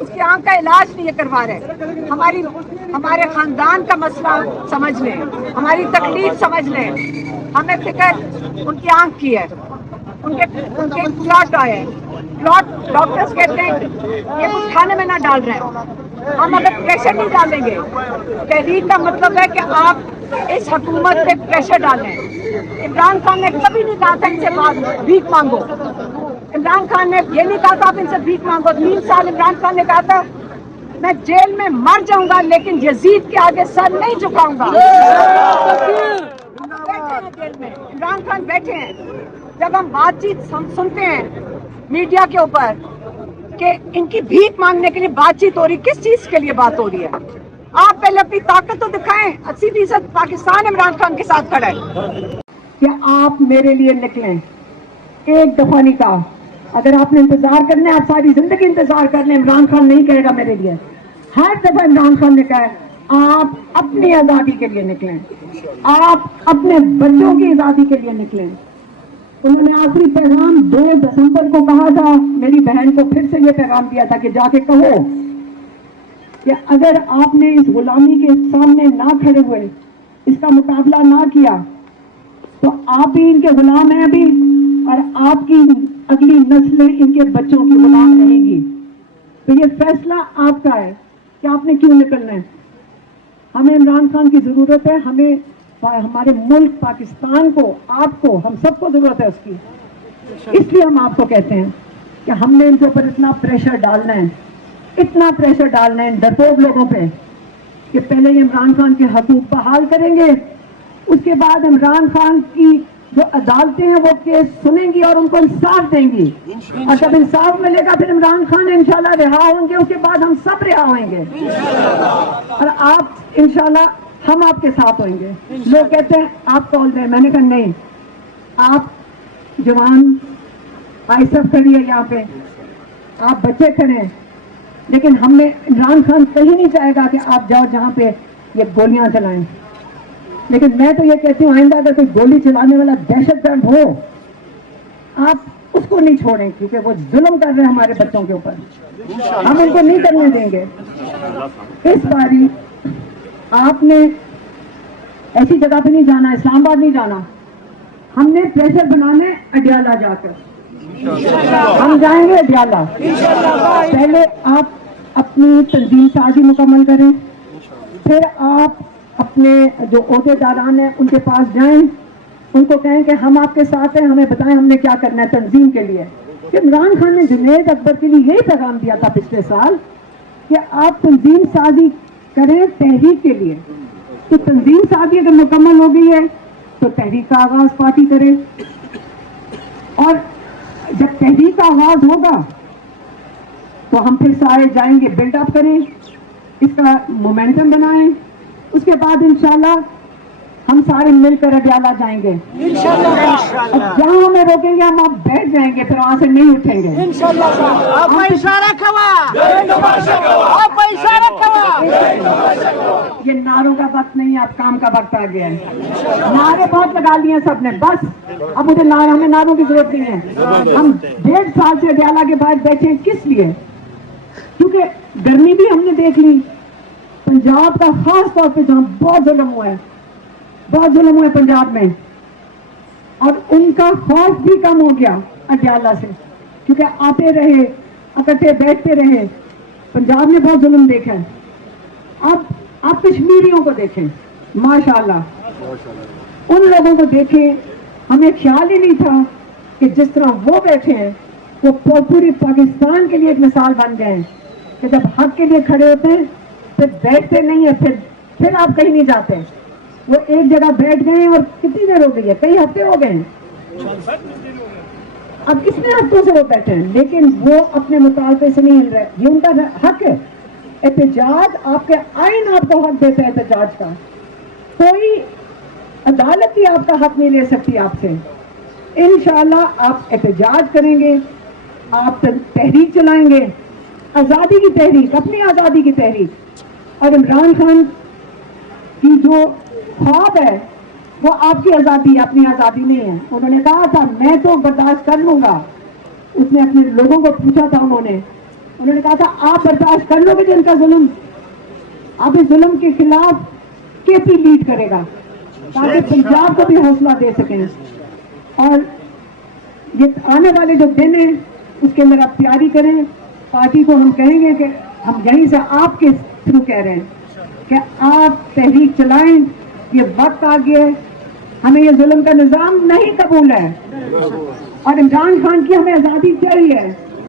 اس کی آنکھ کا علاج نہیں کروا رہے. ہمارے خاندان کا مسئلہ سمجھ لیں, ہماری تکلیف سمجھ لیں. ہمیں فکر ان کی آنکھ کی ہے, ان کے پلاٹ آئے. پلاٹ ڈاکٹرز کہتے ہیں یہ کچھ کھانے میں نہ ڈال رہے ہیں. ہم اگر پریشر نہیں ڈالیں گے, تحریک کا مطلب ہے کہ آپ اس حکومت پہ پریشر ڈالیں. عمران خان نے کبھی نہیں کہا تھا ان سے بھیک مانگو. عمران خان نے یہ نہیں کہا تھا آپ ان سے بھیک مانگو. 3 سال عمران خان نے کہا تھا میں جیل میں مر جاؤں گا لیکن یزید کے آگے سر نہیں جھکاؤں گا. جیل میں عمران خان بیٹھے ہیں. جب ہم بات چیت سنتے ہیں میڈیا کے اوپر کہ ان کی بھیک مانگنے کے لیے بات چیت ہو رہی, کس چیز کے لیے بات ہو رہی ہے؟ آپ پہلے اپنی طاقت تو دکھائیں. 80% پاکستان عمران خان کے ساتھ کھڑا ہے. کہ آپ میرے لیے نکلیں, ایک دفعہ نہیں کہا. اگر آپ نے انتظار کرنا ہے آپ ساری زندگی انتظار کر لیں, عمران خان نہیں کہے گا میرے لیے. ہر دفعہ عمران خان نے کہا ہے آپ اپنی آزادی کے لیے نکلیں, آپ اپنے بچوں کی آزادی کے لیے نکلیں. انہوں نے آخری پیغام 2 دسمبر کو کہا تھا, میری بہن کو پھر سے یہ پیغام دیا تھا کہ جا کے کہو کہ اگر آپ نے اس غلامی کے سامنے نہ کھڑے ہوئے, اس کا مقابلہ نہ کیا, تو آپ ہی ان کے غلام ہیں ابھی, اور آپ کی اگلی نسلیں ان کے بچوں کی غلام رہیں گی. تو یہ فیصلہ آپ کا ہے کہ آپ نے کیوں نکلنا ہے. ہمیں عمران خان کی ضرورت ہے, ہمیں ہمارے ملک پاکستان کو, آپ کو, ہم سب کو ضرورت ہے اس کی. اس لیے ہم آپ کو کہتے ہیں کہ ہم نے ان کے اوپر اتنا پریشر ڈالنا ہے, اتنا پریشر ڈالنا ہے ان ڈرپوک لوگوں پہ کہ پہلے یہ عمران خان کے حقوق بحال کریں گے, اس کے بعد عمران خان کی جو عدالتیں ہیں وہ کیس سنیں گی اور ان کو انصاف دیں گی. اور جب انصاف ملے گا پھر عمران خان انشاءاللہ رہا ہوں گے, اس کے بعد ہم سب رہا ہوئیں گے, اور آپ انشاءاللہ ہم آپ کے ساتھ ہوئیں گے. لوگ کہتے ہیں آپ کال دیں, میں نے کہا نہیں, آپ جوان آئیسف کھڑی ہے یہاں پہ, آپ بچے کھڑے ہیں, لیکن ہم نے عمران خان کہیں نہیں چاہے گا کہ آپ جاؤ جہاں پہ یہ گولیاں چلائیں. لیکن میں تو یہ کہتی ہوں آئندہ اگر کوئی گولی چلانے والا دہشت گرد ہو, آپ اس کو نہیں چھوڑیں, کیونکہ وہ ظلم کر رہے ہیں ہمارے بچوں کے اوپر, ہم ان کو نہیں کرنے دیں گے. اس باری آپ نے ایسی جگہ پہ نہیں جانا, اسلام آباد نہیں جانا, ہم نے پریشر بنانے اڈیالہ جا کر, ہم جائیں گے اڈیالہ. پہلے آپ اپنی تنظیم سازی مکمل کریں, پھر آپ اپنے جو عہدے داران ہیں ان کے پاس جائیں, ان کو کہیں کہ ہم آپ کے ساتھ ہیں, ہمیں بتائیں ہم نے کیا کرنا ہے تنظیم کے لیے. کہ عمران خان نے جنید اکبر کے لیے یہی پیغام دیا تھا پچھلے سال کہ آپ تنظیم سازی کریں تحریک کے لیے. تو تنظیم سازی اگر مکمل ہو گئی ہے تو تحریک کا آغاز پارٹی کرے, اور جب تحریک کا آغاز ہوگا تو ہم پھر سارے جائیں گے, بلڈ اپ کریں, اس کا مومنٹم بنائیں. اس کے بعد انشاءاللہ ہم سارے مل کر اڈیالہ جائیں گے. جہاں ہمیں روکیں گے ہم آپ بیٹھ جائیں گے, پھر وہاں سے نہیں اٹھیں گے. یہ نعروں کا وقت نہیں, آپ کام کا وقت آ گیا ہے. نعرے بہت لگا لیے سب نے, بس اب مجھے ہمیں نعروں کی ضرورت نہیں ہے. ہم 1.5 سال سے اڈیالہ کے بعد بیٹھے ہیں, کس لیے؟ کیونکہ گرمی بھی ہم نے دیکھ لی, پنجاب کا خاص طور پہ جہاں بہت ظلم ہوا ہے, بہت ظلم ہوا ہے پنجاب میں, اور ان کا خوف بھی کم ہو گیا اڈیالہ سے, کیونکہ آتے رہے, اکٹھے بیٹھتے رہے. پنجاب نے بہت ظلم دیکھا ہے. اب آپ کشمیریوں کو دیکھیں, ماشاءاللہ ان لوگوں کو دیکھیں. ہمیں خیال ہی نہیں تھا کہ جس طرح وہ بیٹھے ہیں وہ پوری پاکستان کے لیے ایک مثال بن گئے ہیں کہ جب حق کے لیے کھڑے ہوتے ہیں پھر بیٹھتے نہیں ہیں, پھر آپ کہیں نہیں جاتے. وہ ایک جگہ بیٹھ گئے ہیں, اور کتنی دیر ہو گئی ہے, کئی ہفتے ہو گئے ہیں, اب کتنے ہفتوں سے وہ بیٹھے ہیں, لیکن وہ اپنے مطالبے سے نہیں ہل رہے. یہ ان کا حق ہے. احتجاج آپ کے آئین آپ کو حق دیتا ہے احتجاج کا, کوئی عدالت بھی آپ کا حق نہیں لے سکتی آپ سے. انشاءاللہ آپ احتجاج کریں گے, آپ تحریک چلائیں گے, آزادی کی تحریک, اپنی آزادی کی تحریک. اور عمران خان کی جو خواب ہے وہ آپ کی آزادی, اپنی آزادی نہیں ہے. انہوں نے کہا تھا میں تو برداشت کر لوں گا. اس نے اپنے لوگوں کو پوچھا تھا, انہوں نے انہوں نے کہا تھا آپ برداشت کر لو گے جن کا ظلم، اب اس ظلم کے خلاف کے پی لیڈ کرے گا تاکہ پنجاب کو بھی حوصلہ دے سکیں، اور یہ آنے والے جو دن ہیں اس کے اندر آپ تیاری کریں. پارٹی کو ہم کہیں گے کہ ہم یہیں سے آپ کے تھرو کہہ رہے ہیں کہ آپ تحریک چلائیں، یہ وقت آ گیا ہے، ہمیں یہ ظلم کا نظام نہیں قبول ہے، اور عمران خان کی ہمیں آزادی چاہیے.